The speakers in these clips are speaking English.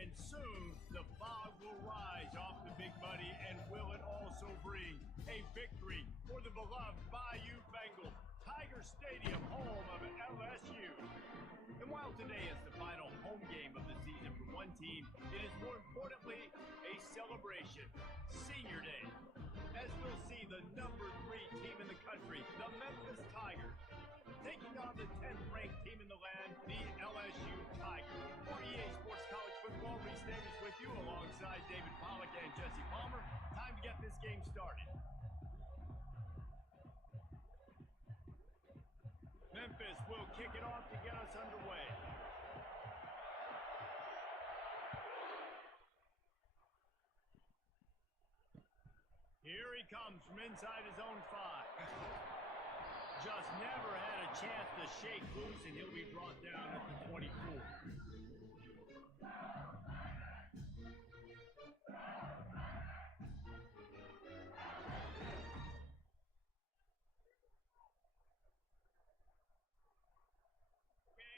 and soon the fog will rise off the Big Muddy, and will it also bring a victory for the beloved Bayou Bengals, Tiger Stadium, home of LSU. And while today is the final home game of the season for one team, it is more importantly a celebration, Senior Day, as we'll see the number 3 team in the country, the Memphis Tigers, taking on the 10th ranked team in the land, the LSU Tigers. For EA Sports College Football, Reese Davis with you alongside David Pollack and Jesse Palmer. Time to get this game started. Memphis will kick it off to get us underway. Here he comes from inside his own 5. Just never had a chance to shake loose, and he'll be brought down at the 24.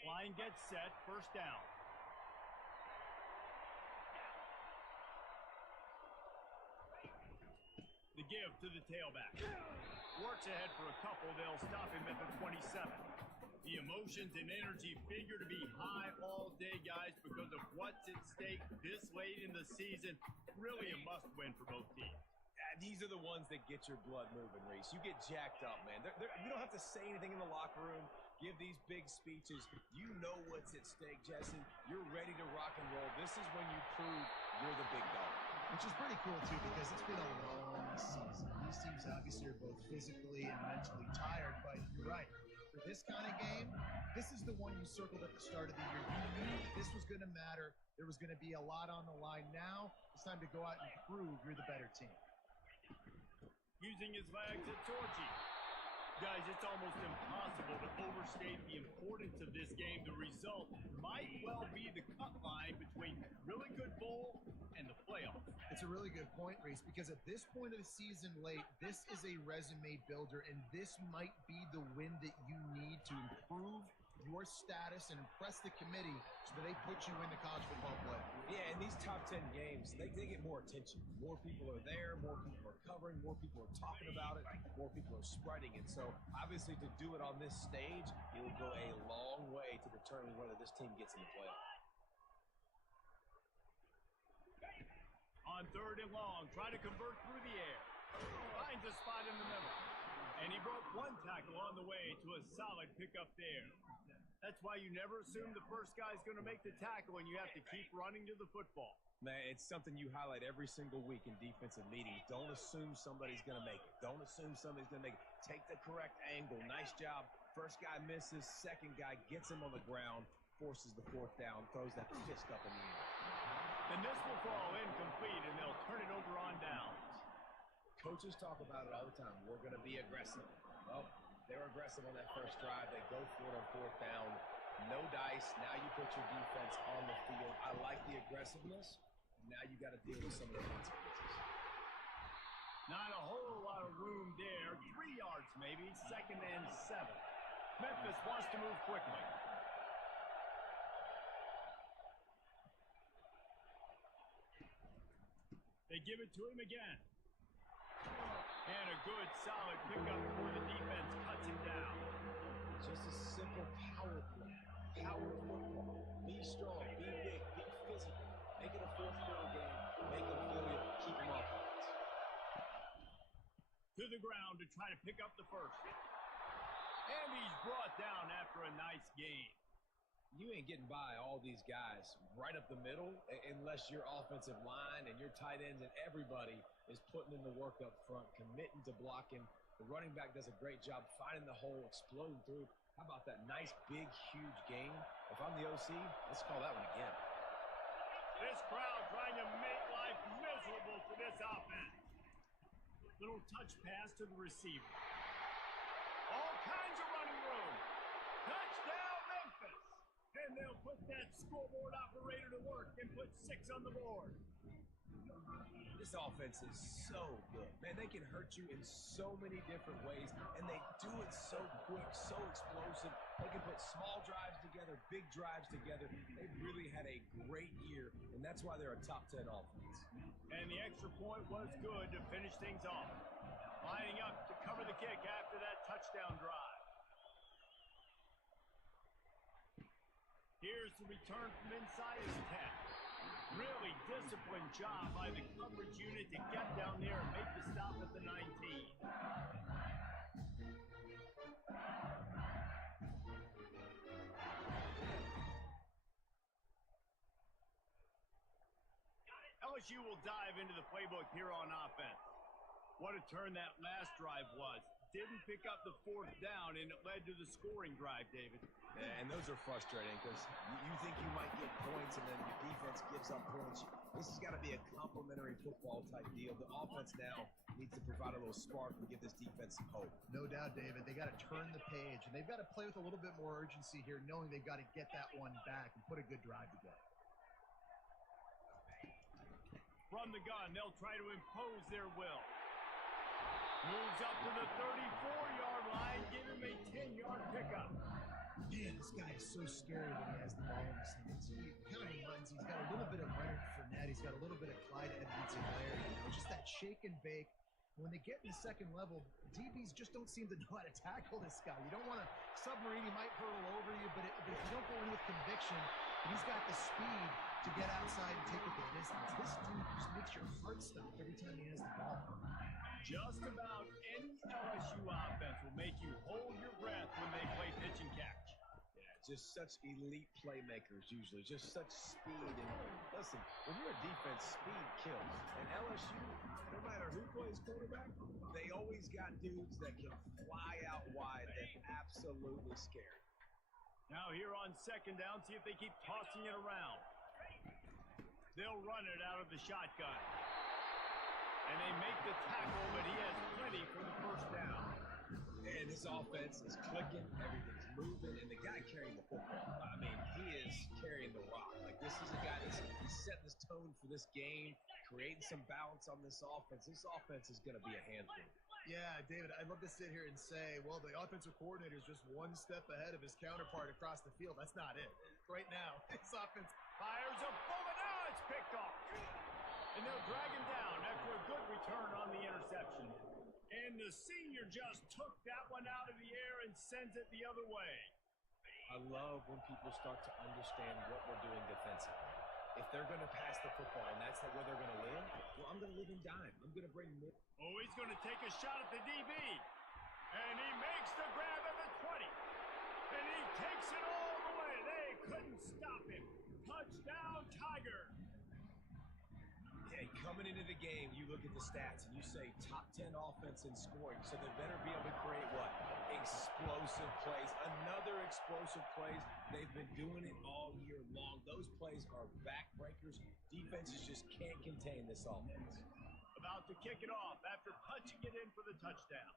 Line gets set, first down. The give to the tailback. Works ahead for a couple. They'll stop him at the 27. The emotions and energy figure to be high all day, guys, because of what's at stake this late in the season. Really a must-win for both teams. These are the ones that get your blood moving, Reese. You get jacked up, man. You don't have to say anything in the locker room, give these big speeches. You know what's at stake, Jesse. You're ready to rock and roll. This is when you prove you're the big dog. Which is pretty cool, too, because it's been a long season. These teams obviously are both physically and mentally tired, but you're right. For this kind of game, this is the one you circled at the start of the year. You knew that this was going to matter. There was going to be a lot on the line. Now it's time to go out and prove you're the better team. Using his legs at Torchy. Guys, it's almost impossible to overstate the importance of this game. The result might well be the cut line between really good bowl and the playoffs. It's a really good point, Reese, because at this point of the season late, this is a resume builder, and this might be the win that you need to improve your status and impress the committee so that they put you in the college football play. Yeah, in these top 10 games, they get more attention. More people are there, more people are covering, more people are talking about it, more people are spreading it. So obviously to do it on this stage, it will go a long way to determine whether this team gets in the playoff. On 3rd and long, try to convert through the air. Finds a spot in the middle. And he broke one tackle on the way to a solid pickup there. That's why you never assume the first guy's going to make the tackle, and you have to keep running to the football. Man, it's something you highlight every single week in defensive meetings. Don't assume somebody's going to make it. Don't assume somebody's going to make it. Take the correct angle. Nice job. First guy misses. Second guy gets him on the ground, forces the 4th down, throws that fist up in the air. And this will fall incomplete, and they'll turn it over on downs. Coaches talk about it all the time. We're going to be aggressive. Well, they were aggressive on that first drive. They go for it on 4th down. No dice. Now you put your defense on the field. I like the aggressiveness. Now you got to deal with some of the consequences. Not a whole lot of room there. 3 yards maybe. 2nd and 7. Memphis wants to move quickly. They give it to him again. And a good, solid pickup before the defense cuts him down. Just a simple power play. Power football. Be strong, be big, be physical. Make it a 4th quarter game. Make them feel you. Keep them off balance. To the ground to try to pick up the first. And he's brought down after a nice gain. You ain't getting by all these guys right up the middle unless your offensive line and your tight ends and everybody is putting in the work up front, committing to blocking. The running back does a great job finding the hole, exploding through. How about that nice, big, huge gain? If I'm the OC, let's call that one again. This crowd trying to make life miserable for this offense. Little touch pass to the receiver. All kinds of running room. Touchdown, Memphis. And they'll put that scoreboard operator to work and put 6 on the board. This offense is so good. Man, they can hurt you in so many different ways, and they do it so quick, so explosive. They can put small drives together, big drives together. They've really had a great year, and that's why they're a top 10 offense. And the extra point was good to finish things off. Lining up to cover the kick after that touchdown drive. Here's the return from inside his 10. Really disciplined job by the coverage unit to get down there and make the stop at the 19. LSU will dive into the playbook here on offense. What a turn that last drive was. Didn't pick up the fourth down, and it led to the scoring drive, David. And those are frustrating because you think you might get points, and then your defense gives up points. This has got to be a complementary football type deal. The offense now needs to provide a little spark and give this defense some hope. No doubt, David. They got to turn the page, and they've got to play with a little bit more urgency here, knowing they've got to get that one back and put a good drive together. From the gun, they'll try to impose their will. Moves up to the 34-yard line, give him a 10-yard pickup. Man, this guy is so scary when he has the ball in his hands. He kind of reminds, he's got a little bit of Leonard Fournette, he's got a little bit of Clyde Edwards-Helaire, just that shake and bake. When they get in the second level, DBs just don't seem to know how to tackle this guy. You don't want to submarine, he might hurtle over you, but if you don't go in with conviction, and he's got the speed to get outside and take it the distance. This dude just makes your heart stop every time he has the ball. Just about any LSU offense will make you hold your breath when they play pitch and catch. Yeah, just such elite playmakers usually, just such speed. And listen, when you're a defense, speed kills. And LSU, no matter who plays quarterback, they always got dudes that can fly out wide that absolutely scare. Now here on second down, see if they keep tossing it around. They'll run it out of the shotgun. And they make the tackle, but he has plenty for the first down. And this offense is clicking, everything's moving, and the guy carrying the football, I mean, he is carrying the rock. Like, this is a guy that's setting this tone for this game, creating some balance on this offense. This offense is going to be a handful. Yeah, David, I'd love to sit here and say, well, the offensive coordinator is just one step ahead of his counterpart across the field. That's not it. Right now, this offense fires a bullet. Now it's picked off. And they'll drag him down after a good return on the interception. And the senior just took that one out of the air and sends it the other way. I love when people start to understand what we're doing defensively. If they're going to pass the football and that's where they're going to live, well, I'm going to live in dime. I'm going to bring more. Oh, he's going to take a shot at the DB. And he makes the grab at the 20. And he takes it all the way. They couldn't stop him. Touchdown, Tiger. Hey, coming into the game, you look at the stats and you say top 10 offense in scoring, so they better be able to create what? Explosive plays. Another explosive plays. They've been doing it all year long. Those plays are backbreakers. Defenses just can't contain this offense. About to kick it off after punching it in for the touchdown.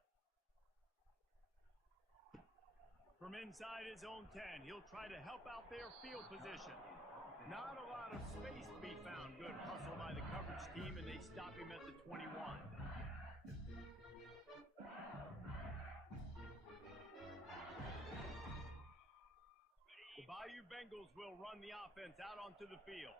From inside his own 10, he'll try to help out their field position. Not a lot of space to be found. Good hustle by the coverage team, and they stop him at the 21. The Bayou Bengals will run the offense out onto the field.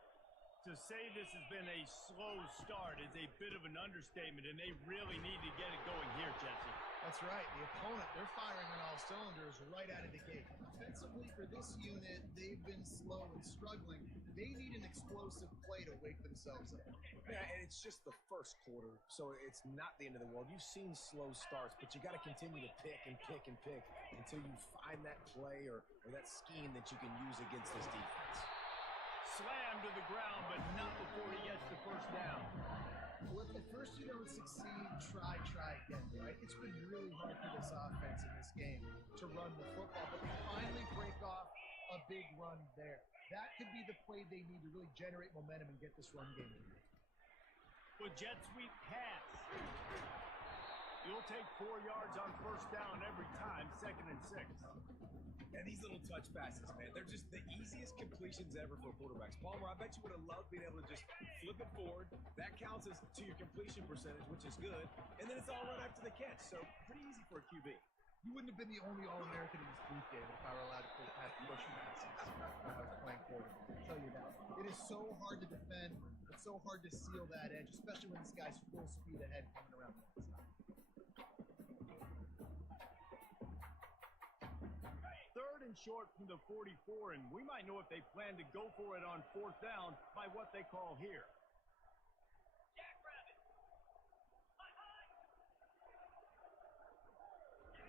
To say this has been a slow start is a bit of an understatement, and they really need to get it going here, Jesse. That's right. The opponent, they're firing on all cylinders right out of the gate. Offensively, for this unit, they've been slow and struggling. They need an explosive play to wake themselves up. Yeah, and it's just the first quarter, so it's not the end of the world. You've seen slow starts, but you got to continue to pick and pick and pick until you find that play or that scheme that you can use against this defense. Slammed to the ground, but not before he gets the first down. Well, if at first you don't succeed, try again, right? It's been really hard for this offense in this game to run the football, but they finally break off a big run there. That could be the play they need to really generate momentum and get this run game in. With jet sweep pass. You'll take 4 yards on first down every time, 2nd and 6. And these little touch passes, man, they're just the easiest completions ever for quarterbacks. Palmer, I bet you would have loved being able to just flip it forward. That counts as to your completion percentage, which is good. And then it's all right after the catch, so pretty easy for a QB. You wouldn't have been the only All-American in this boot game if I were allowed to have pushing passes when I was playing quarterback. I'll tell you that. It is so hard to defend. It's so hard to seal that edge, especially when this guy's full speed ahead coming around the outside. Third and short from the 44, and we might know if they plan to go for it on 4th down by what they call here.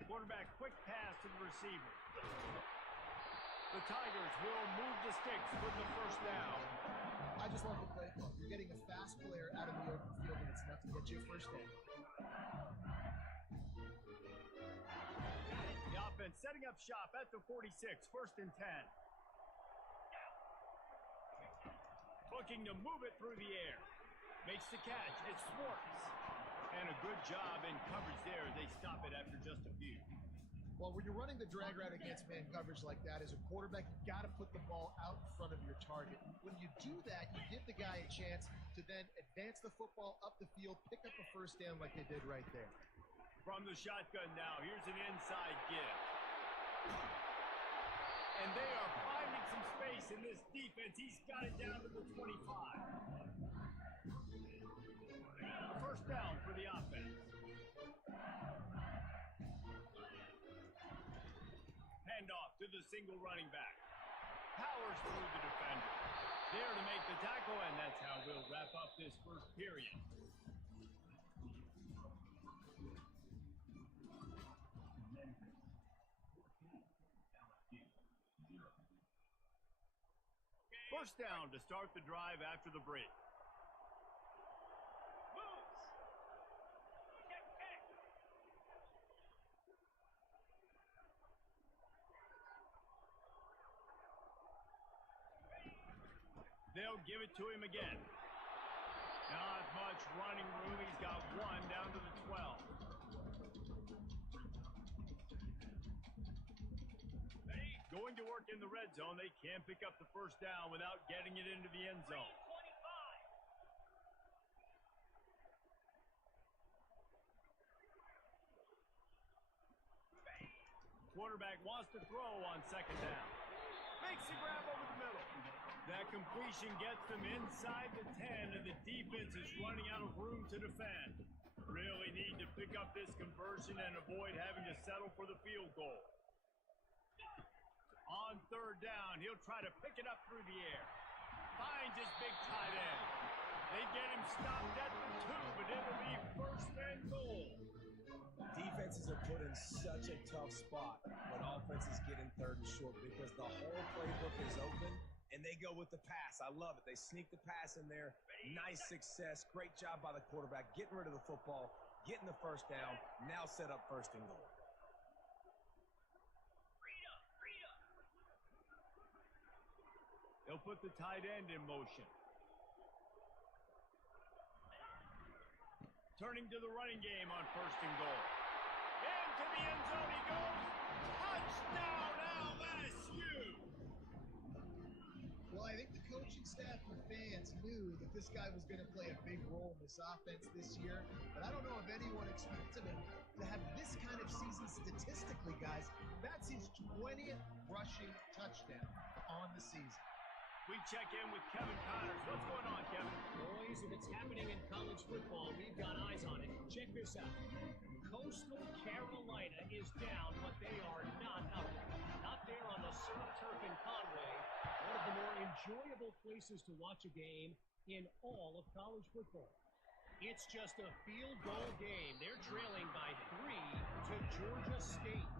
Quarterback quick pass to the receiver. The Tigers will move the sticks with the first down. I just love the play call. You're getting a fast player out of the open field, and it's enough to get you a first down. The offense setting up shop at the 46, 1st and 10. Looking to move it through the air. Makes the catch. It's Swartz. And a good job in coverage there. They stop it after just a few. Well, when you're running the drag route against man coverage like that, as a quarterback, you've got to put the ball out in front of your target. When you do that, you give the guy a chance to then advance the football up the field, pick up a first down like they did right there. From the shotgun now, here's an inside give. And they are finding some space in this defense. He's got it down to the 25. First down for the offense. Handoff to the single running back. Powers through the defender. There to make the tackle, and that's how we'll wrap up this first period. First down to start the drive after the break. They'll give it to him again. Not much running room. He's got one down to the 12. Going to work in the red zone. They can't pick up the first down without getting it into the end zone. Quarterback wants to throw on 2nd down. Makes the grab over the middle. That completion gets them inside the 10, and the defense is running out of room to defend. Really need to pick up this conversion and avoid having to settle for the field goal. On 3rd down, he'll try to pick it up through the air. Finds his big tight end. They get him stopped at the 2, but it'll be 1st and goal. Defenses are put in such a tough spot when offenses get in 3rd and short because the whole playbook is open and they go with the pass. I love it. They sneak the pass in there. Nice success. Great job by the quarterback getting rid of the football, getting the first down, now set up 1st and goal. They'll put the tight end in motion. Turning to the running game on 1st and goal. Into the end zone he goes. Touchdown LSU! Well, I think the coaching staff and fans knew that this guy was going to play a big role in this offense this year, but I don't know if anyone expected him to have this kind of season statistically, guys. That's his 20th rushing touchdown on the season. We check in with Kevin Connors. What's going on, Kevin? Boys, if it's happening in college football, we've got eyes on it. Check this out. Coastal Carolina is down, but they are not out. Not there on the surf turf in Conway. One of the more enjoyable places to watch a game in all of college football. It's just a field goal game. They're trailing by 3 to Georgia State.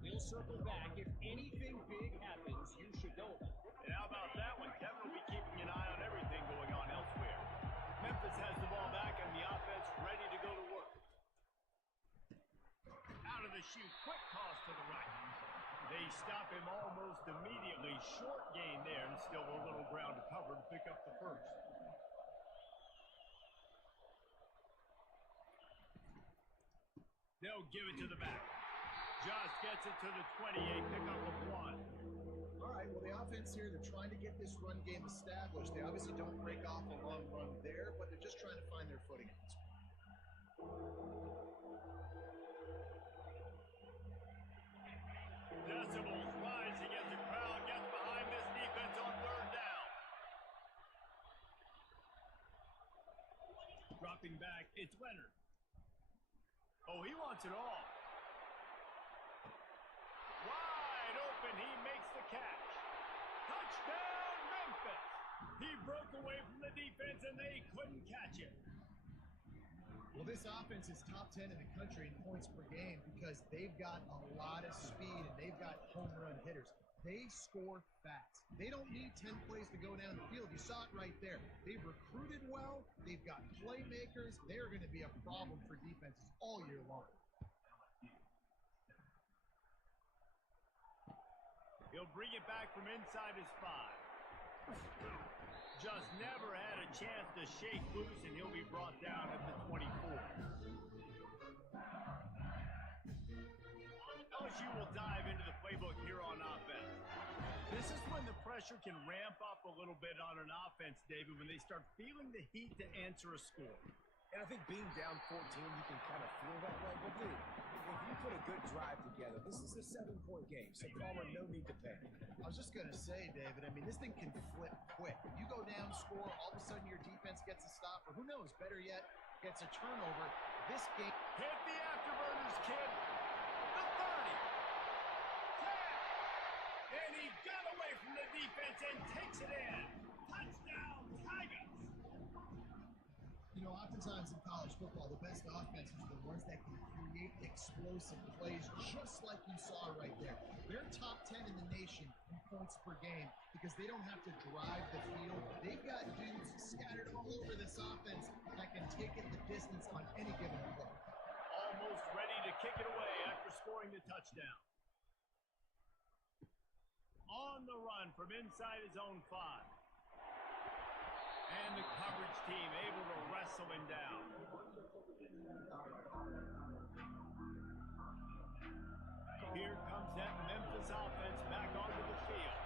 We'll circle back. If anything big happens, you should know about it. And how about that one? Kevin will be keeping an eye on everything going on elsewhere. Memphis has the ball back and the offense ready to go to work. Out of the chute, quick toss to the right. They stop him almost immediately. Short gain there and still a little ground to cover to pick up the first. They'll give it to the back. Just gets it to the 28, pickup of 1. All right, well, the offense here, they're trying to get this run game established. They obviously don't break off a long run there, but they're just trying to find their footing at this point. Decibels rising as the crowd gets behind this defense on 3rd down. Dropping back, it's Leonard. Oh, he wants it all. Wide open, he makes the catch. Touchdown, Memphis! He broke away from the defense and they couldn't catch it. Well, this offense is top 10 in the country in points per game because they've got a lot of speed and they've got home run hitters. They score fast. They don't need 10 plays to go down the field. You saw it right there. They've recruited well. They've got playmakers. They're going to be a problem for defenses all year long. He'll bring it back from inside his 5. Just never had a chance to shake loose, and he'll be brought down at the 24. LSU will dive into the playbook here on offense. This is when the pressure can ramp up a little bit on an offense, David, when they start feeling the heat to answer a score. And I think being down 14, you can kind of feel that way. But dude, if you put a good drive together, this is a 7-point game, so Palmer, no need to panic. I was just going to say, David, I mean, this thing can flip quick. If you go down, score, all of a sudden your defense gets a stop, or who knows, better yet, gets a turnover. This game... Hit the afterburners, kid. The 30. 10. And he got away from the defense and takes it in. Touchdown, Tigers. You know, oftentimes in college football, the best offenses are the ones that can create explosive plays, just like you saw right there. They're top 10 in the nation in points per game because they don't have to drive the field. They've got dudes scattered all over this offense that can take it the distance on any given play. Almost ready to kick it away after scoring the touchdown. On the run from inside his own 5. And the coverage team able to wrestle him down. Here comes that Memphis offense back onto the field.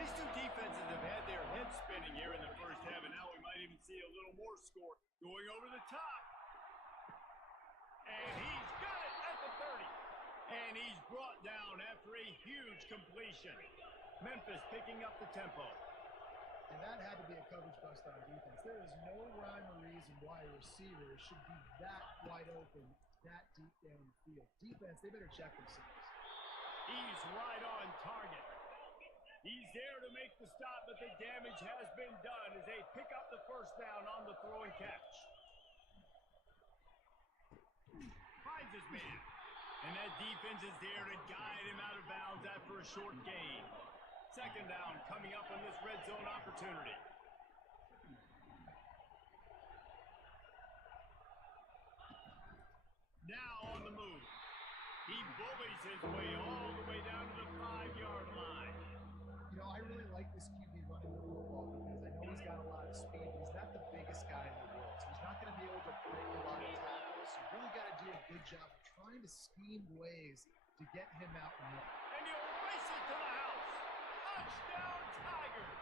These two defenses have had their heads spinning here in the first half, and now we might even see a little more score going over the top. And he's got it at the 30. And he's brought down after a huge completion. Memphis picking up the tempo. And that had to be a coverage bust on defense. There is no rhyme or reason why a receiver should be that wide open, that deep down the field. Defense, they better check themselves. He's right on target. He's there to make the stop, but the damage has been done as they pick up the first down on the throw and catch. Finds his man. And that defense is there to guide him out of bounds after a short gain. 2nd down coming up on this red zone opportunity. Now on the move. He bullies his way all the way down to the 5-yard line. You know, I really like this QB running the football because I know he's got a lot of speed. He's not the biggest guy in the world, so he's not going to be able to break a lot of tackles. You really got to do a good job of trying to scheme ways to get him out and run. And he'll race it to the house. Touchdown, Tigers!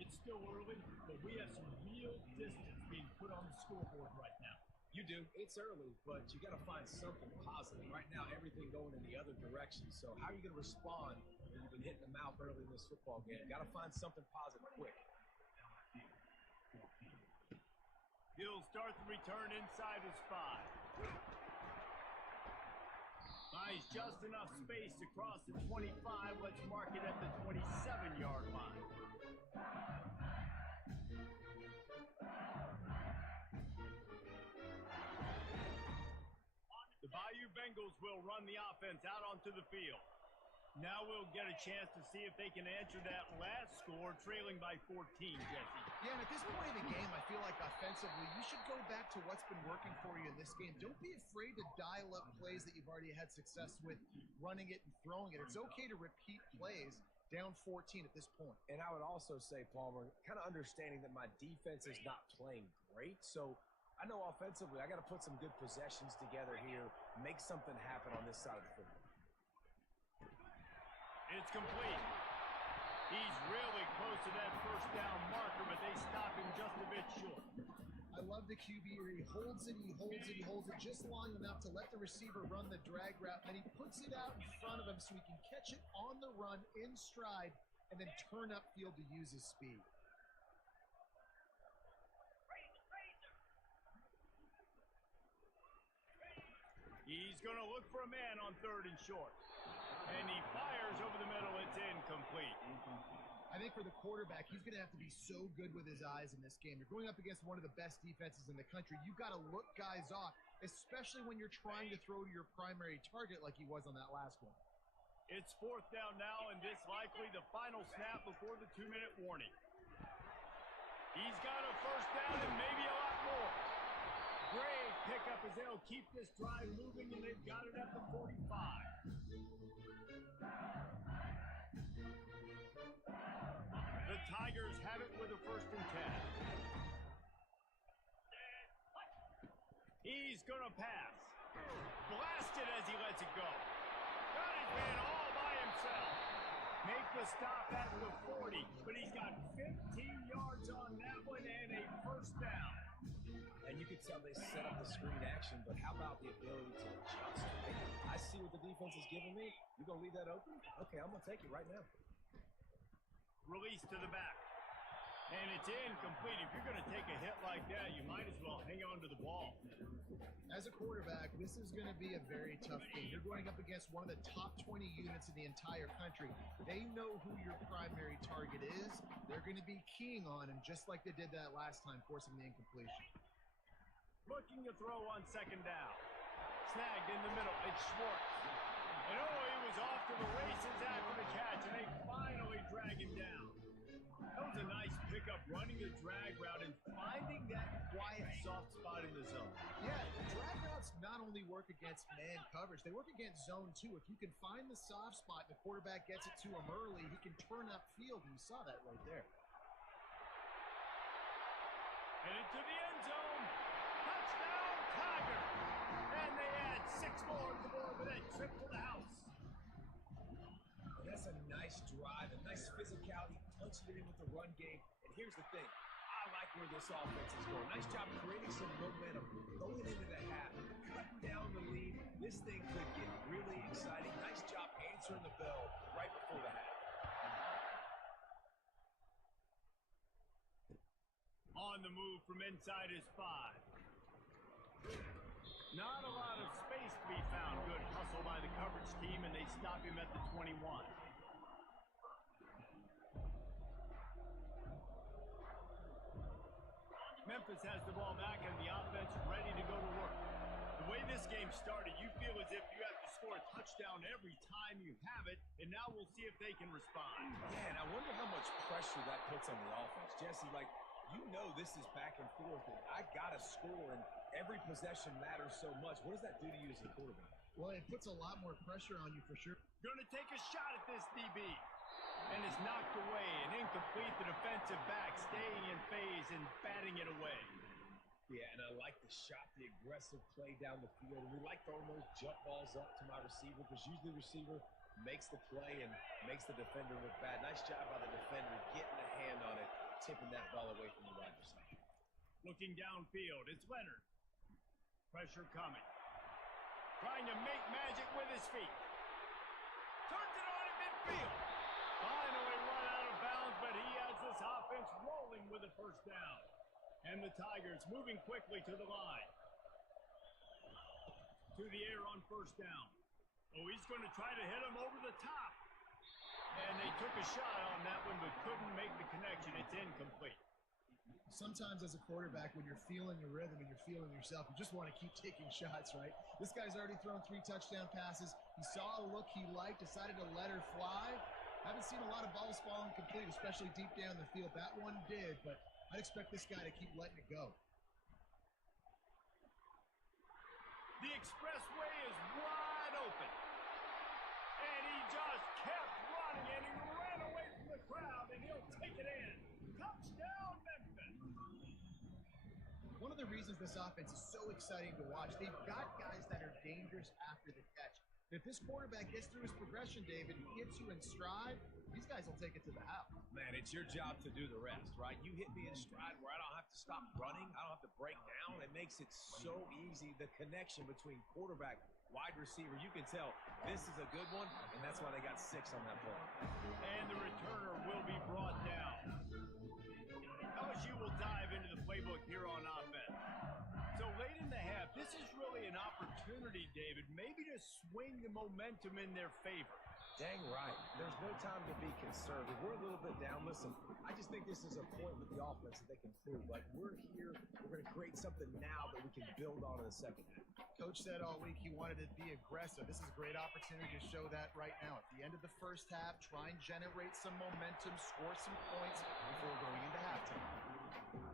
It's still early, but we have some real distance being put on the scoreboard right now. You do. It's early, but you got to find something positive. Right now, everything going in the other direction. So how are you going to respond when you've been hitting the mouth early in this football game? Got to find something positive quick. He'll start the return inside his 5. Buys just enough space to cross the 25. Let's mark it at the 27-yard line. The Bayou Bengals will run the offense out onto the field. Now we'll get a chance to see if they can answer that last score, trailing by 14, Jesse. Yeah, and at this point in the game, I feel like offensively, you should go back to what's been working for you in this game. Don't be afraid to dial up plays that you've already had success with, running it and throwing it. It's okay to repeat plays down 14 at this point. And I would also say, Palmer, kind of understanding that my defense is not playing great, so I know offensively, I got to put some good possessions together here, make something happen on this side of the football. It's complete. He's really close to that first down marker, but they stop him just a bit short. I love the QB where he holds it, he holds it just long enough to let the receiver run the drag route, and he puts it out in front of him so he can catch it on the run in stride and then turn upfield to use his speed. He's going to look for a man on 3rd and short. And he fires over the middle. It's incomplete. I think for the quarterback, he's going to have to be so good with his eyes in this game. You're going up against one of the best defenses in the country. You've got to look guys off, especially when you're trying to throw to your primary target like he was on that last one. It's 4th down now, and this likely the final snap before the 2-minute warning. He's got a first down and maybe a lot more. Great pickup as they'll keep this drive moving, and they've got it at the 45. The Tigers have it with a 1st and 10. He's going to pass. Blasted as he lets it go. Got his man all by himself. Make the stop at the 40, but he's got 15 yards on that one and a first down. And you can tell they set up the screen action, but how about the ability to adjust? I see what the defense is giving me. You going to leave that open? Okay, I'm going to take it right now. Release to the back. And it's incomplete. If you're going to take a hit like that, you might as well hang on to the ball. As a quarterback, this is going to be a very tough game. You're going up against one of the top 20 units in the entire country. They know who your primary target is. They're going to be keying on him, just like they did that last time, forcing the incompletion. Looking to throw on 2nd down. Snagged in the middle. It's Schwartz. And he was off to the races after the catch, and they finally drag him down. That was a nice pickup, running the drag route and finding that quiet, soft spot in the zone. Yeah, drag routes not only work against man coverage, they work against zone too. If you can find the soft spot, the quarterback gets it to him early, he can turn upfield, and you saw that right there. Headed to the end zone. Touchdown, Tigers! And they add 6 more to the board with that trip to the house. And that's a nice drive, a nice physicality, punching it in with the run game. And here's the thing. I like where this offense is going. Nice job creating some momentum, going into the half, cutting down the lead. This thing could get really exciting. Nice job answering the bell right before the half. On the move from inside his 5. Not a lot of space to be found. Good hustle by the coverage team, and they stop him at the 21. Memphis has the ball back, and the offense ready to go to work. The way this game started, you feel as if you have to score a touchdown every time you have it, and now we'll see if they can respond. Yeah, and I wonder how much pressure that puts on the offense. Jesse, like, you know this is back and forth, and I got to score, and every possession matters so much. What does that do to you as a quarterback? Well, it puts a lot more pressure on you for sure. Going to take a shot at this DB. And is knocked away and incomplete. The defensive back staying in phase and batting it away. Yeah, and I like the shot, the aggressive play down the field. We like throwing those jump balls up to my receiver because usually the receiver makes the play and makes the defender look bad. Nice job by the defender getting a hand on it, tipping that ball away from the wide receiver. Looking downfield, it's Leonard. Pressure coming. Trying to make magic with his feet. Turns it on in midfield. Finally run out of bounds, but he has this offense rolling with a first down. And the Tigers moving quickly to the line. To the air on first down. Oh, he's going to try to hit him over the top. And they took a shot on that one, but couldn't make the connection. It's incomplete. Sometimes as a quarterback, when you're feeling the rhythm and you're feeling yourself, you just want to keep taking shots, right? This guy's already thrown 3 touchdown passes. He saw a look he liked, decided to let her fly. Haven't seen a lot of balls falling complete, especially deep down the field. That one did, but I'd expect this guy to keep letting it go. The expressway is wide open. And he just kept running, and he ran away from the crowd, and he'll take it in. Touchdown, Memphis. One of the the reasons this offense is so exciting to watch. They've got guys that are dangerous after the catch. If this quarterback gets through his progression, David, he hits you in stride, these guys will take it to the house. Man, it's your job to do the rest, right? You hit me in stride where I don't have to stop running. I don't have to break down. It makes it so easy. The connection between quarterback, wide receiver, you can tell this is a good one, and that's why they got 6 on that play. And the returner will be brought down. LSU will dive into the playbook here on offense. So late in the half, this is really an opportunity, David, maybe to swing the momentum in their favor. Dang right. There's no time to be conservative. We're a little bit down. Listen, I just think this is a point with the offense that they can prove. Like, we're here. We're going to create something now that we can build on in the second half. Coach said all week he wanted to be aggressive. This is a great opportunity to show that right now. At the end of the first half, try and generate some momentum, score some points before going into halftime.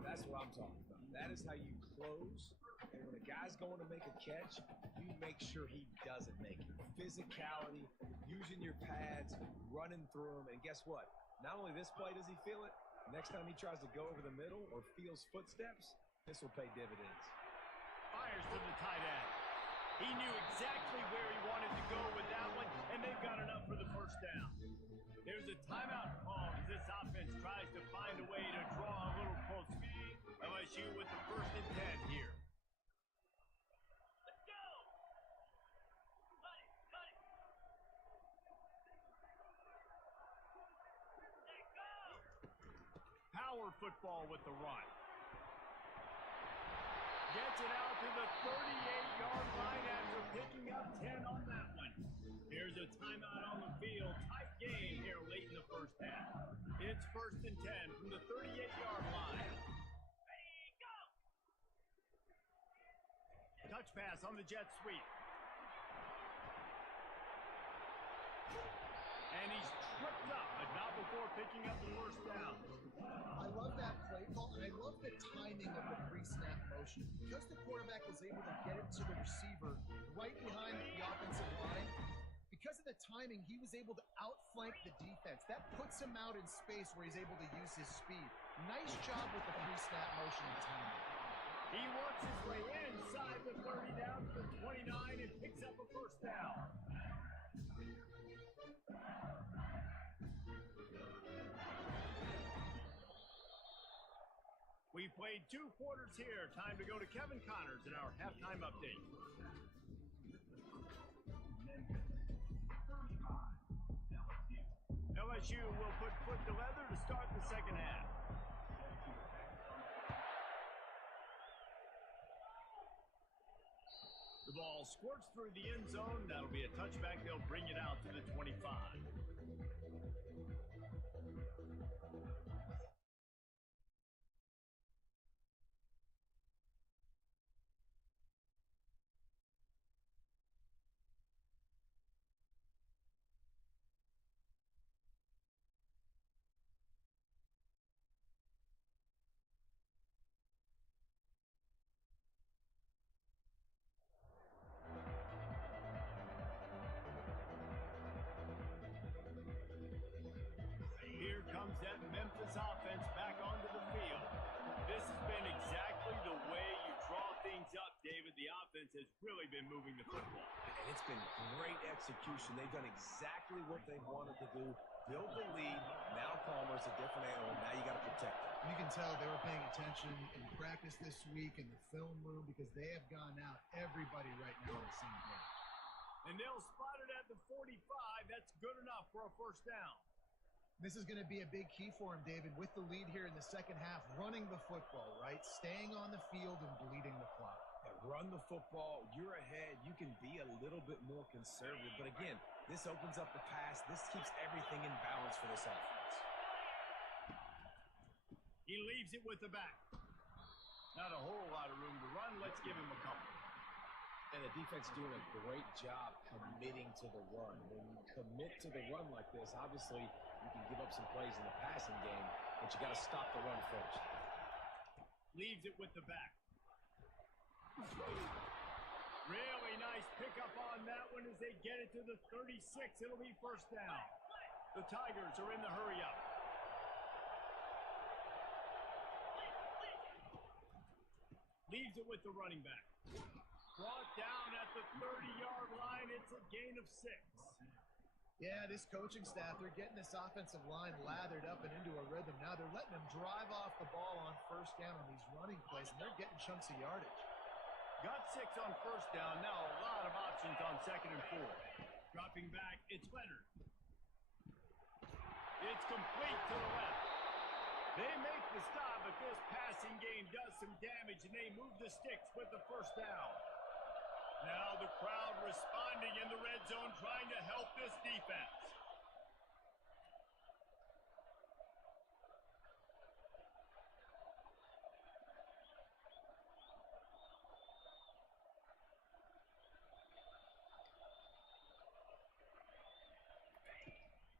That's what I'm talking about. That is how you close. And when a guy's going to make a catch, you make sure he doesn't make it. Physicality, using your pads, running through them. And guess what? Not only this play does he feel it, next time he tries to go over the middle or feels footsteps, this will pay dividends. Fires to the tight end. He knew exactly where he wanted to go with that one, and they've got enough for the first down. There's a timeout called as this offense tries to find a way to draw a little close. LSU with the 1st and 10 here. Let's go! Cut it! Hey, go! Power football with the run. Gets it out to the 38-yard line after picking up 10 on that one. Here's a timeout on the field. Tight game here late in the first half. It's 1st and 10 from the 38-yard line. Touch pass on the jet sweep. And he's tripped up, but not before picking up the first down. I love that play call, and I love the timing of the pre-snap motion. Because the quarterback was able to get it to the receiver right behind the offensive line, because of the timing, he was able to outflank the defense. That puts him out in space where he's able to use his speed. Nice job with the pre-snap motion and timing. He works his way inside the 30 down to the 29 and picks up a first down. We played 2 quarters here. Time to go to Kevin Connors in our halftime update. LSU will put foot to leather to start the second half. The ball squirts through the end zone. That'll be a touchback. They'll bring it out to the 25. That Memphis offense back onto the field. This has been exactly the way you draw things up, David. The offense has really been moving the football. And it's been great execution. They've done exactly what they wanted to do. Build the lead. Now Palmer's a different animal. Now you got to protect him. You can tell they were paying attention in practice this week in the film room because they have gone out everybody right now on the same page. And they'll spot it at the 45. That's good enough for a first down. This is going to be a big key for him, David, with the lead here in the second half, running the football, right? Staying on the field and bleeding the clock. Yeah, run the football. You're ahead. You can be a little bit more conservative. But again, this opens up the pass. This keeps everything in balance for this offense. He leaves it with the back. Not a whole lot of room to run. Let's give him a couple. And the defense doing a great job committing to the run. When you commit to the run like this, obviously you can give up some plays in the passing game, but you got to stop the run first. Leaves it with the back. Really nice pickup on that one as they get it to the 36. It'll be first down. The Tigers are in the hurry-up. Leaves it with the running back. Brought down at the 30-yard line. It's a gain of 6. Yeah, this coaching staff, they're getting this offensive line lathered up and into a rhythm. Now they're letting them drive off the ball on first down on these running plays, and they're getting chunks of yardage. Got 6 on first down. Now a lot of options on 2nd and 4. Dropping back, it's Leonard. It's complete to the left. They make the stop, but this passing game does some damage, and they move the sticks with the first down. Now the crowd responding in the red zone, trying to help this defense.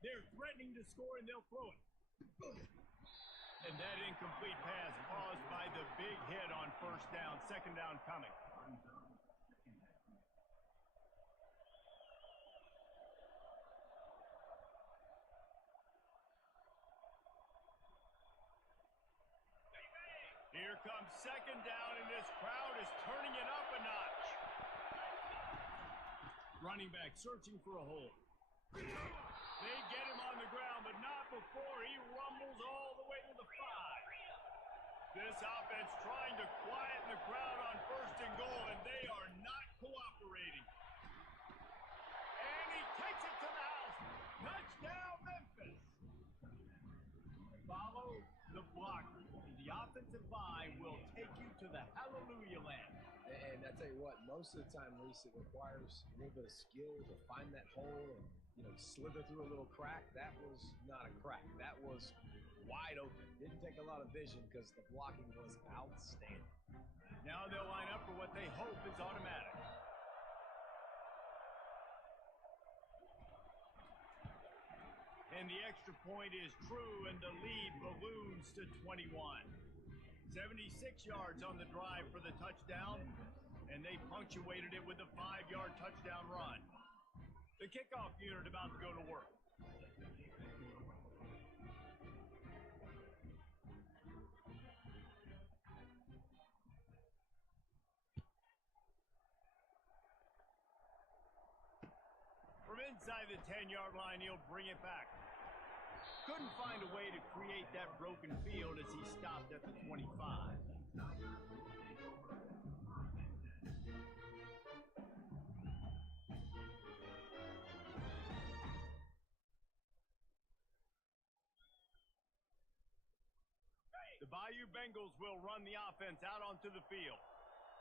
They're threatening to score, and they'll throw it. And that incomplete pass caused by the big hit on first down. 2nd down coming. Here comes 2nd down, and this crowd is turning it up a notch. Running back searching for a hole. They get him on the ground, but not before he rumbles all the way to the 5. This offense trying to quieten the crowd on 1st and goal, and they are not cooperating. And he takes it to the house. Touchdown, Memphis. Follow the block. The offensive line will take you to the hallelujah land. And I tell you what, most of the time, Reese, it requires a little bit of skill to find that hole and, slither through a little crack. That was not a crack. That was wide open. Didn't take a lot of vision because the blocking was outstanding. Now they'll line up for what they hope is automatic. And the extra point is true, and the lead balloons to 21. 76 yards on the drive for the touchdown, and they punctuated it with a 5-yard touchdown run. The kickoff unit about to go to work. From inside the 10-yard line, he'll bring it back. Couldn't find a way to create that broken field as he stopped at the 25. The Bayou Bengals will run the offense out onto the field.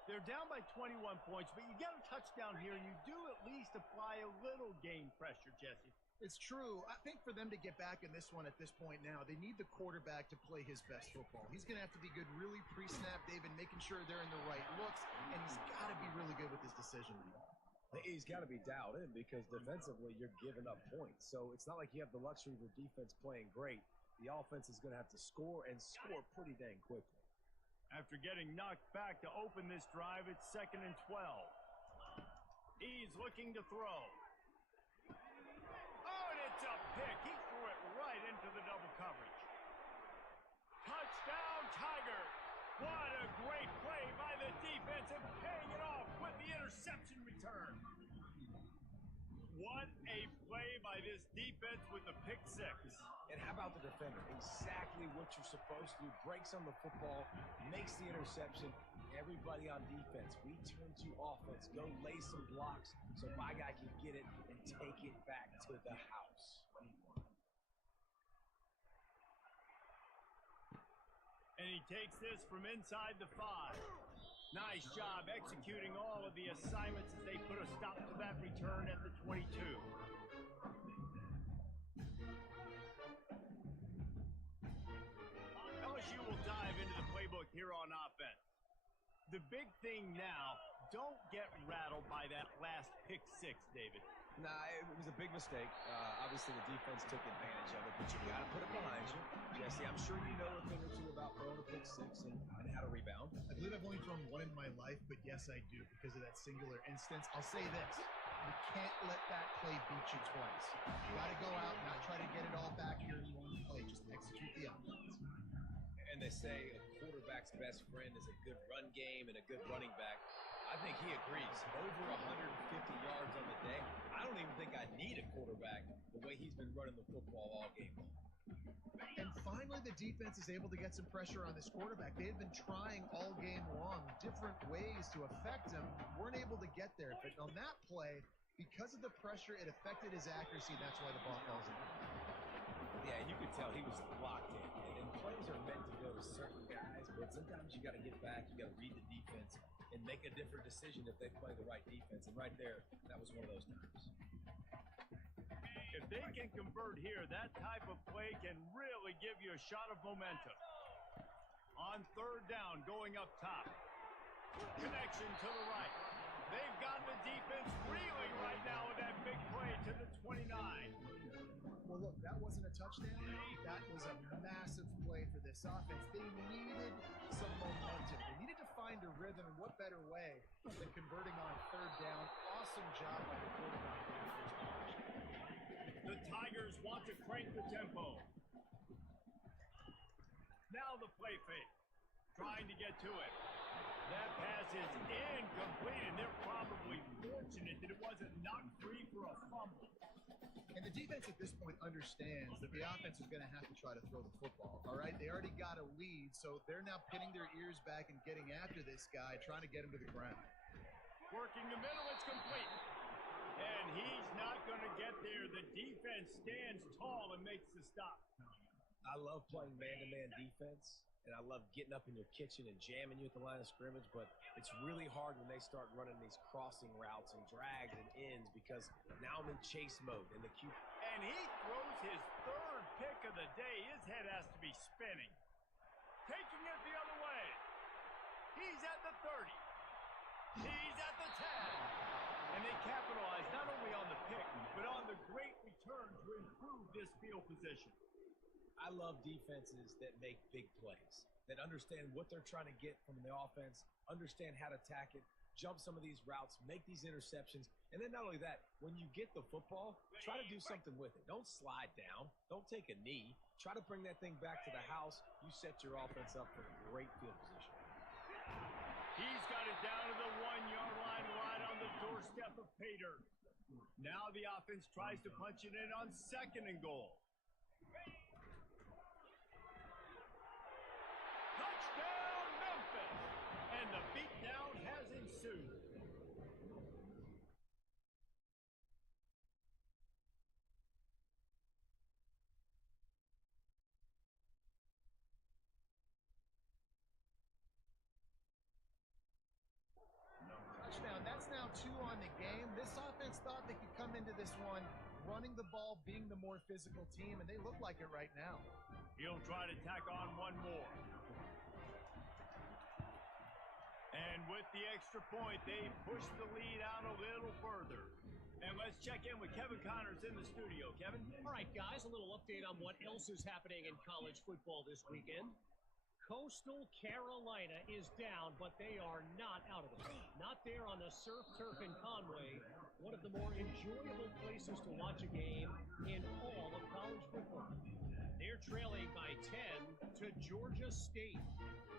They're down by 21 points, but you get a touchdown here, and you do at least apply a little game pressure, Jesse. It's true. I think for them to get back in this one at this point now, they need the quarterback to play his best football. He's going to have to be good really pre-snap, David, making sure they're in the right looks, and he's got to be really good with his decision. He's got to be dialed in because defensively you're giving up points. So it's not like you have the luxury of your defense playing great. The offense is going to have to score and score pretty dang quickly. After getting knocked back to open this drive, it's 2nd and 12. He's looking to throw. Oh, and it's a pick. He threw it right into the double coverage. Touchdown, Tiger. What a great play by the defense and paying it off with the interception return. What a play by this defense with the pick 6. And how about the defender? Exactly what you're supposed to do. Breaks on the football, makes the interception. Everybody on defense, we turn to offense. Go lay some blocks so my guy can get it and take it back to the house. And he takes this from inside the 5. Nice job executing all of the assignments as they put a stop to that return at the 22. LSU will dive into the playbook here on offense. The big thing now, don't get rattled by that last pick 6, David. Nah, it was a big mistake. Obviously, the defense took advantage of it, but you got to put it behind you. Jesse, I'm sure you know a thing or two about throwing a pick 6 and how to rebound. I believe I've only thrown one in my life, but yes, I do because of that singular instance. I'll say this. You can't let that play beat you twice. You got to go out and not try to get it all back here in one play. Just execute the offense. And they say a quarterback's quarterback's best friend is a good run game and a good running back. I think he agrees. Over 150 yards on the day. I don't even think I need a quarterback the way he's been running the football all game long. And finally, the defense is able to get some pressure on this quarterback. They had been trying all game long different ways to affect him. Weren't able to get there. But on that play, because of the pressure, it affected his accuracy. That's why the ball falls in. Yeah, you could tell he was locked in. And plays are meant to go to certain guys, but sometimes you got to get back. You got to read the defense and make a different decision if they play the right defense. And right there, that was one of those times. If they can convert here, that type of play can really give you a shot of momentum. On third down, going up top. Connection to the right. They've got the defense reeling right now with that big play to the 29. Well, look, that wasn't a touchdown. That was a massive play for this offense. They needed some momentum. They needed to find a rhythm, and what better way than converting on third down. Awesome job by the quarterback. The Tigers want to crank the tempo. Now the play fake. Trying to get to it. That pass is incomplete, and they're probably fortunate that it wasn't knocked free for a fumble. And the defense at this point understands that the offense is going to have to try to throw the football, all right? They already got a lead, so they're now pinning their ears back and getting after this guy, trying to get him to the ground. Working the middle, it's complete. And he's not going to get there. The defense stands tall and makes the stop. I love playing man-to-man defense, and I love getting up in your kitchen and jamming you at the line of scrimmage, but it's really hard when they start running these crossing routes and drags and ends because now I'm in chase mode and the QB. And he throws his third pick of the day. His head has to be spinning. Taking it the other way. He's at the 30. He's at the 10. And they capitalize not only on the pick, but on the great return to improve this field position. I love defenses that make big plays, that understand what they're trying to get from the offense, understand how to attack it, jump some of these routes, make these interceptions, and then not only that, when you get the football, try to do something with it. Don't slide down. Don't take a knee. Try to bring that thing back to the house. You set your offense up for a great field position. He's got it down to the 1-yard line, right on the doorstep of Pater. Now the offense tries to punch it in on 2nd and goal. Touchdown, Memphis! And the beatdown has ensued. Touchdown. That's now 2 on the game. This offense thought they could come into this one running the ball, being the more physical team, and they look like it right now. He'll try to tack on one more. And with the extra point, they push the lead out a little further. And let's check in with Kevin Connors in the studio. Kevin? All right, guys, a little update on what else is happening in college football this weekend. Coastal Carolina is down, but they are not out of it. Not there on the surf, turf, in Conway, one of the more enjoyable places to watch a game in all of college football. They're trailing by 10 to Georgia State.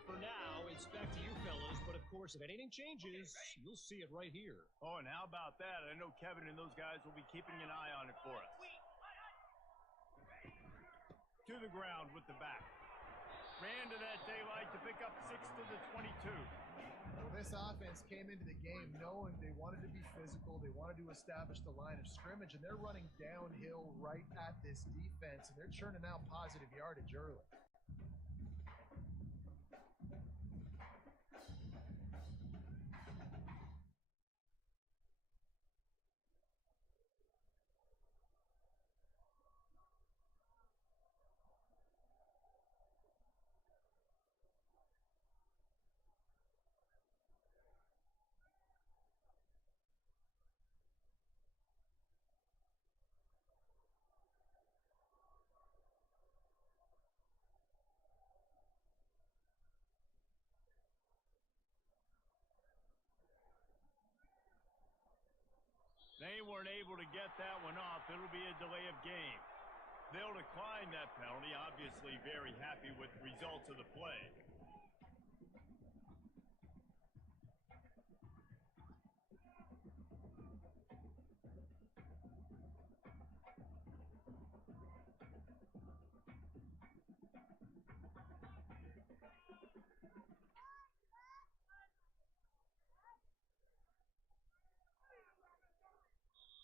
For now, it's back to you fellas, but of course, if anything changes, you'll see it right here. Oh, and how about that? I know Kevin and those guys will be keeping an eye on it for us. To the ground with the back. Ran to that daylight to pick up 6 to the 22. Well, this offense came into the game knowing they wanted to be physical, they wanted to establish the line of scrimmage, and they're running downhill right at this defense, and they're churning out positive yardage early. They weren't able to get that one off. It'll be a delay of game. They'll decline that penalty, obviously very happy with the results of the play.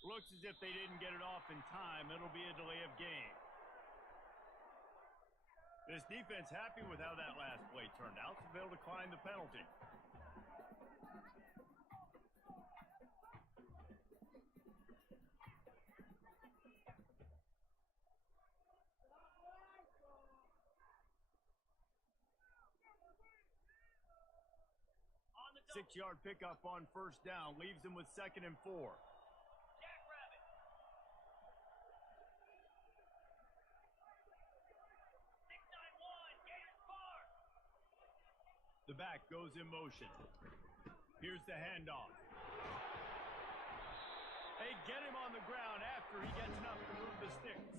Looks as if they didn't get it off in time. It'll be a delay of game. This defense happy with how that last play turned out, so they'll decline the penalty. On the 6-yard pickup on first down leaves them with 2nd and 4. Jackrabbit. The back goes in motion. Here's the handoff. They get him on the ground after he gets enough to move the sticks.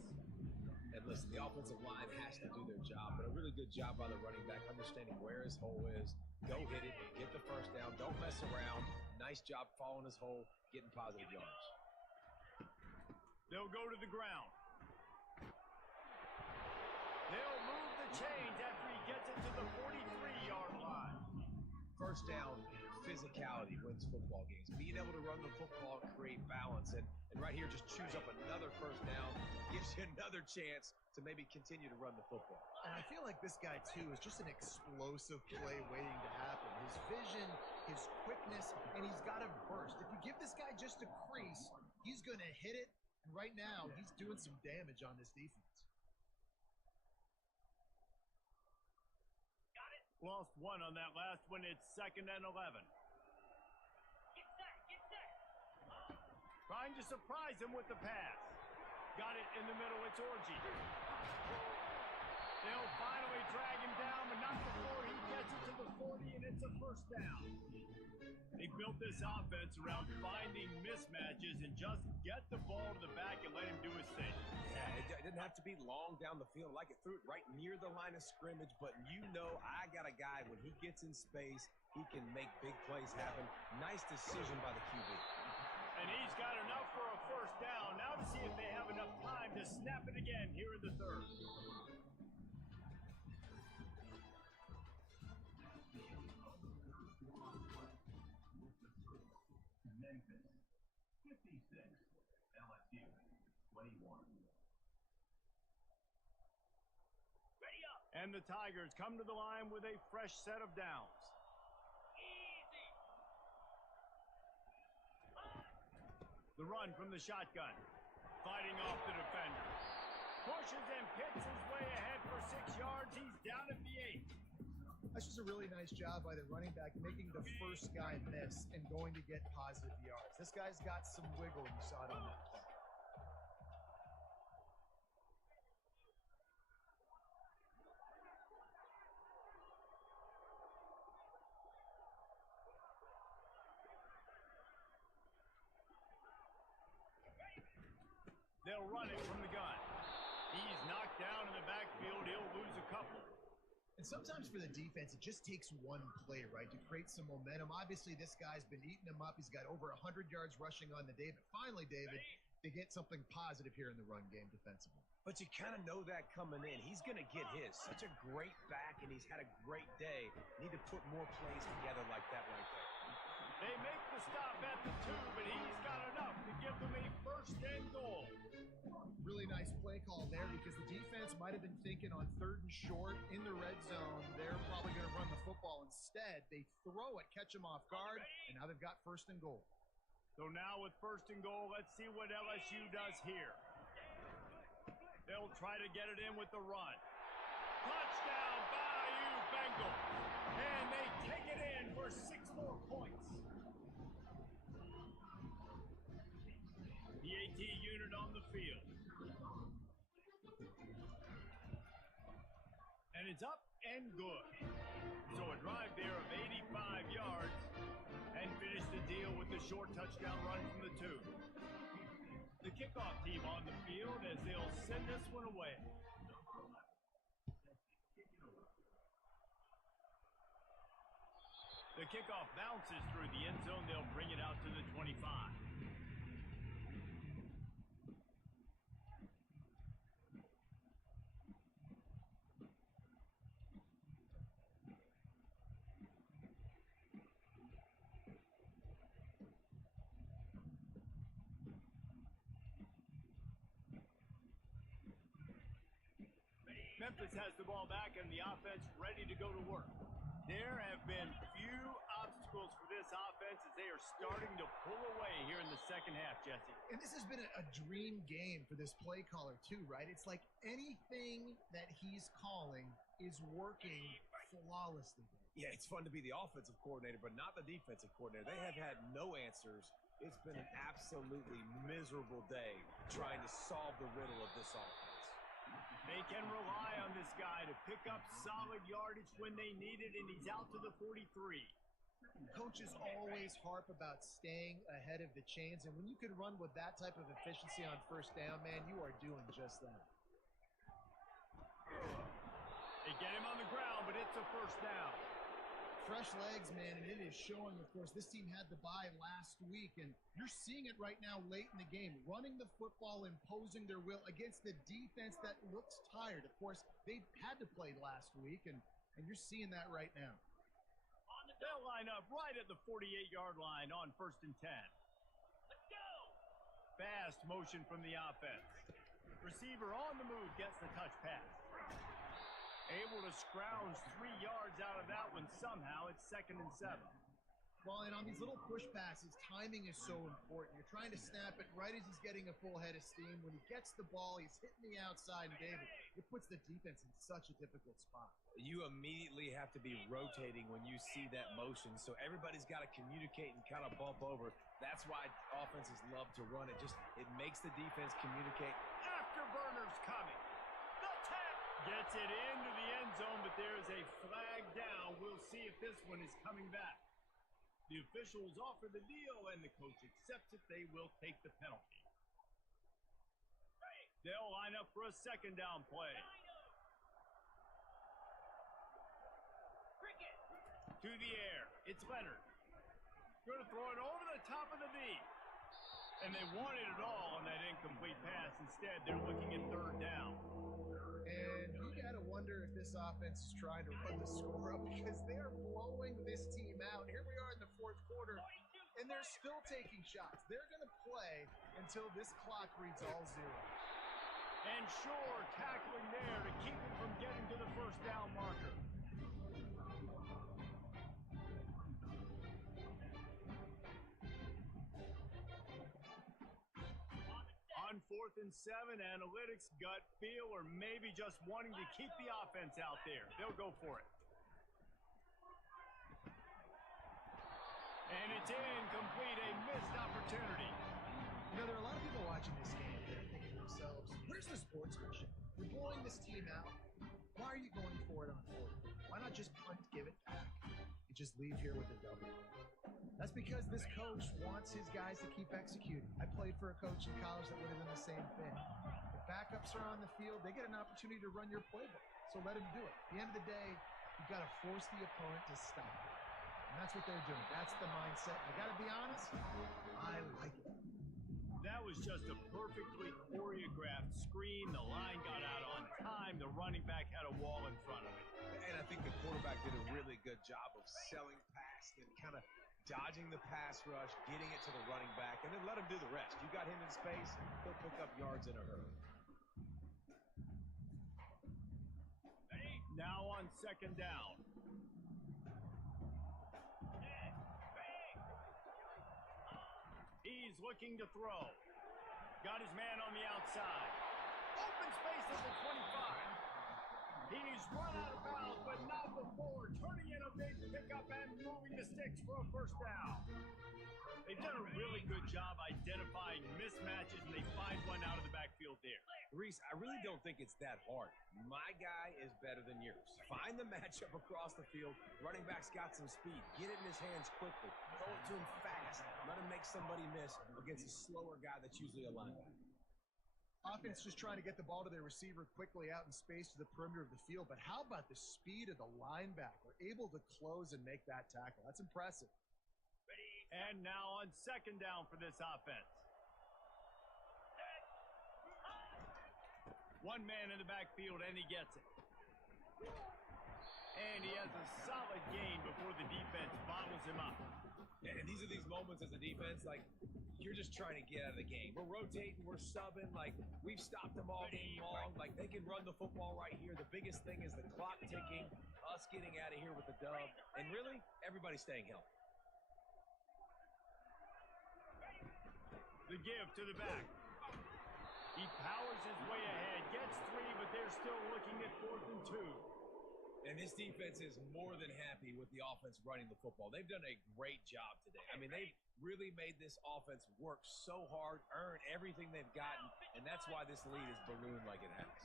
And listen, the offensive line has to do their job, but a really good job by the running back understanding where his hole is. Go hit it, get the first down, don't mess around. Nice job following his hole, getting positive yards. They'll go to the ground. They'll move the chains after he gets it to the 43-yard line. First down, physicality wins football games. Being able to run the football, create balance, and right here, just choose up another first down, gives you another chance to maybe continue to run the football. And I feel like this guy, too, is just an explosive play waiting to happen. His vision, his quickness, and he's got a burst. If you give this guy just a crease, he's going to hit it. And right now, he's doing some damage on this defense. Lost one on that last one. It's 2nd and 11. Get set. Trying to surprise him with the pass. Got it in the middle. It's Orgy. They'll finally drag him down, but not before he gets it to the 40, and it's a first down. They built this offense around finding mismatches and just get the ball to the back and let him do his thing. Yeah, it didn't have to be long down the field. Like it threw it right near the line of scrimmage, but you know I got a guy, when he gets in space, he can make big plays happen. Nice decision by the QB. And he's got enough for a first down. Now to see if they have enough time to snap it again here in the 3rd. Memphis, 56, LSU, 21. Ready up. And the Tigers come to the line with a fresh set of downs. Easy. The run from the shotgun. Fighting off the defender. Pushes and picks his way ahead for 6 yards. He's down at the 8. That's just a really nice job by the running back, making the first guy miss and going to get positive yards. This guy's got some wiggle, you saw it on that play. They'll run it from the gun. He's knocked down in the backfield. He'll lose a couple. And sometimes for the defense, it just takes one play, right, to create some momentum. Obviously, this guy's been eating him up. He's got over 100 yards rushing on the day. But finally, David, they get something positive here in the run game defensively. But you kind of know that coming in. He's going to get his. Such a great back, and he's had a great day. Need to put more plays together like that right there. They make the stop at the 2, but he's got enough to give them a first and goal. Really nice play call there because the defense might have been thinking on 3rd and short in the red zone. They're probably going to run the football. Instead, they throw it, catch them off guard, and now they've got 1st and goal. So now with 1st and goal, let's see what LSU does here. They'll try to get it in with the run. Touchdown, Bayou Bengals. And they take it in for 6 more points. The AT unit on the field. And it's up and good. So a drive there of 85 yards and finish the deal with the short touchdown run from the 2. The kickoff team on the field as they'll send this one away. The kickoff bounces through the end zone. They'll bring it out to the 25. Memphis has the ball back and the offense ready to go to work. There have been few obstacles for this offense as they are starting to pull away here in the second half, Jesse. And this has been a dream game for this play caller too, right? It's like anything that he's calling is working flawlessly. Yeah, it's fun to be the offensive coordinator, but not the defensive coordinator. They have had no answers. It's been an absolutely miserable day trying to solve the riddle of this offense. They can rely on this guy to pick up solid yardage when they need it, and he's out to the 43. Coaches always harp about staying ahead of the chains, and when you can run with that type of efficiency on first down, man, you are doing just that. They get him on the ground, but it's a first down. Fresh legs, man, and it is showing, of course, this team had the bye last week, and you're seeing it right now late in the game. Running the football, imposing their will against the defense that looks tired. Of course, they had to play last week, and you're seeing that right now. They'll line up right at the 48-yard line on 1st and 10. Let's go! Fast motion from the offense. Receiver on the move gets the touch pass. Able to scrounge 3 yards out of that one somehow. It's 2nd and 7. Well, and on these little push passes, timing is so important. You're trying to snap it right as he's getting a full head of steam. When he gets the ball, he's hitting the outside, and David, it puts the defense in such a difficult spot. You immediately have to be rotating when you see that motion, so everybody's got to communicate and kind of bump over. That's why offenses love to run it. It makes the defense communicate. Afterburners coming. The tap gets it into the end zone, but there's a flag down. We'll see if this one is coming back. The officials offer the deal, and the coach accepts it. They will take the penalty. They'll line up for a 2nd down play. To the air. It's Leonard. Going to throw it over the top of the D. And they wanted it all on that incomplete pass. Instead, they're looking at 3rd down. And you got to wonder if this offense is trying to run the score up because they are blowing this team out. Here we are in the 4th quarter, and they're still taking shots. They're going to play until this clock reads all 0. And Shore tackling there to keep him from getting to the 1st down marker. On 4th and 7, analytics, gut feel, or maybe just wanting to keep the offense out there. They'll go for it. And it's incomplete, a missed opportunity. You know, there are a lot of people watching this game that are thinking to themselves, where's the sportsmanship? You're blowing this team out. Why are you going for it on 4th? Why not just punt, give it back, and just leave here with a W? That's because this coach wants his guys to keep executing. I played for a coach in college that would have done the same thing. If backups are on the field, they get an opportunity to run your playbook. So let them do it. At the end of the day, you've got to force the opponent to stop. And that's what they're doing. That's the mindset. I got to be honest, I like it. That was just a perfectly choreographed screen. The line got out on time. The running back had a wall in front of it. And I think the quarterback did a really good job of selling past and kind of dodging the pass rush, getting it to the running back, and then let him do the rest. You got him in space, he'll pick up yards in a hurry. Now on 2nd down. He's looking to throw. Got his man on the outside. Open space at the 25. He's run out of bounds, but not before. Turning in a big pickup and moving the sticks for a 1st down. They've done a really good job identifying mismatches, and they find one out of the backfield there. Reese, I really don't think it's that hard. My guy is better than yours. Find the matchup across the field. Running back's got some speed. Get it in his hands quickly. Throw it to him fast. Let him make somebody miss against a slower guy that's usually a linebacker. Offense just trying to get the ball to their receiver quickly out in space to the perimeter of the field. But how about the speed of the linebacker? Able to close and make that tackle. That's impressive. And now on 2nd down for this offense. One man in the backfield, and he gets it. And he has a solid gain before the defense bottles him up. And these are these moments as a defense, like, you're just trying to get out of the game. We're rotating, we're subbing, like, we've stopped them all game long. Like, they can run the football right here. The biggest thing is the clock ticking, us getting out of here with the dub, and really, everybody staying healthy. The give to the back. He powers his way ahead, gets 3, but they're still looking at 4th and 2. And this defense is more than happy with the offense running the football. They've done a great job today. I mean, they've really made this offense work so hard, earn everything they've gotten, and that's why this lead is ballooned like it has.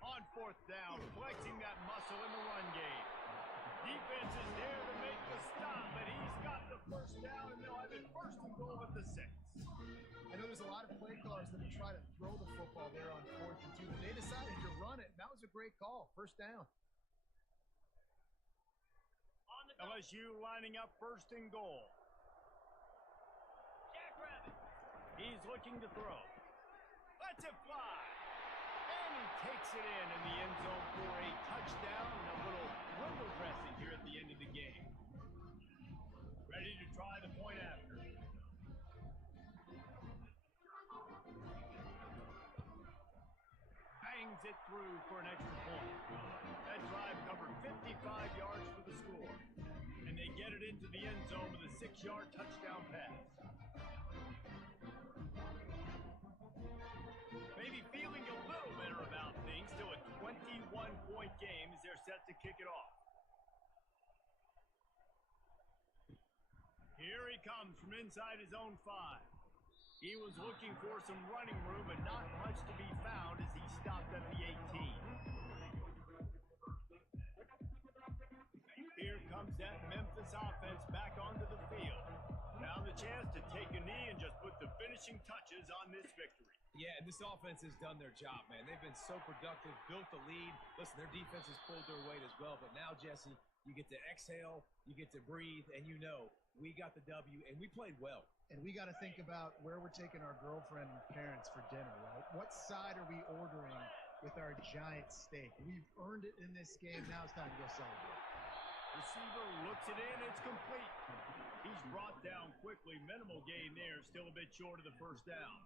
On 4th down, flexing that muscle in the run game. Defense is there to make the stop, but he's got the first down, and they'll have it 1st and goal at the 6. I know there's a lot of play callers that have tried to throw the football there on 4th and 2, but they decided to run it, and that was a great call. 1st down. LSU lining up 1st and goal. He's looking to throw. Lets it fly. And he takes it in the end zone for a touchdown and a little window dressing here at the end of the game. Ready to try the point after. Bangs it through for an extra point. That drive covered 55 yards for the score. And they get it into the end zone with a 6-yard touchdown pass. Maybe feeling a little better about things. Still a 21-point game as they're set to kick it off. Here he comes from inside his own 5. He was looking for some running room, but not much to be found as he stopped at the 18. Here comes that Memphis offense back onto the field. Now the chance to take a knee and just put the finishing touches on this victory. Yeah, and this offense has done their job, man. They've been so productive, built the lead. Listen, their defense has pulled their weight as well. But now, Jesse, you get to exhale, you get to breathe, and you know we got the W, and we played well. And we got to think about where we're taking our girlfriend and parents for dinner, right? What side are we ordering with our giant steak? We've earned it in this game. Now it's time to go celebrate. Receiver looks it in. It's complete. He's brought down quickly. Minimal gain there. Still a bit short of the 1st down.